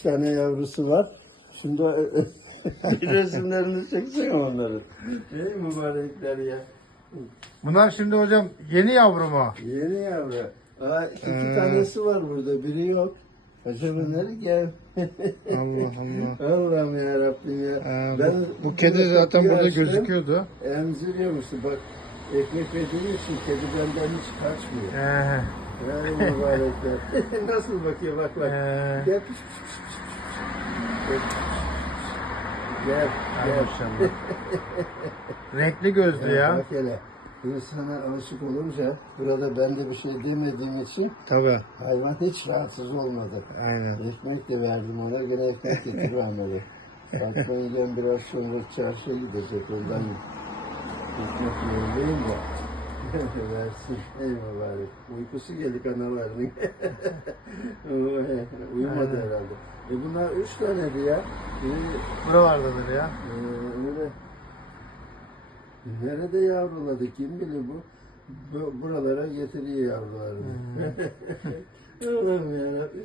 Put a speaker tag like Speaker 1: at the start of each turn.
Speaker 1: üç tane yavrusu var. Şimdi bir resimlerini çeksene onları. Ey mübarekler ya.
Speaker 2: Bunlar şimdi hocam yeni yavru mu?
Speaker 1: Yeni yavru. Aa, iki
Speaker 2: Ee.
Speaker 1: tanesi var burada, biri yok. Acaba nereye gel?
Speaker 2: Allah Allah.
Speaker 1: Allah'ım ya Rabbim ya.
Speaker 2: Ee,
Speaker 1: Ben
Speaker 2: bu, bu kedi zaten
Speaker 1: kapıyı
Speaker 2: burada
Speaker 1: açtım,
Speaker 2: gözüküyordu.
Speaker 1: Emziriyormuştu bak. Ekmek yediğim için kedi benden hiç kaçmıyor.
Speaker 2: Ee,
Speaker 1: Ey mübarekler. Nasıl bakıyor bak bak.
Speaker 2: ee,
Speaker 1: Gel. piş, piş, piş, piş, piş. Gel.
Speaker 2: ay
Speaker 1: Gel.
Speaker 2: maşallah. Renkli gözlü ya.
Speaker 1: Bak hele. İnsana alışık olunca burada ben de bir şey demediğim için
Speaker 2: Tabii.
Speaker 1: hayvan hiç rahatsız olmadı.
Speaker 2: Aynen.
Speaker 1: Ekmek de verdim ona gene ekmek getirmemeli. Fatma yengem biraz sonra çarşıya gidecek ondan ekmek yollayayım da versin. Ey mübarek. Uykusu geldi analarının. Uyumadı
Speaker 2: Aynen.
Speaker 1: herhalde. E bunlar üç taneydi ya. Biri
Speaker 2: Buralardadır ya.
Speaker 1: ee, öyle. Nerede yavruladı kim bilir bu? bu buralara getiriyor yavrularını. Allah'ım yarabbim.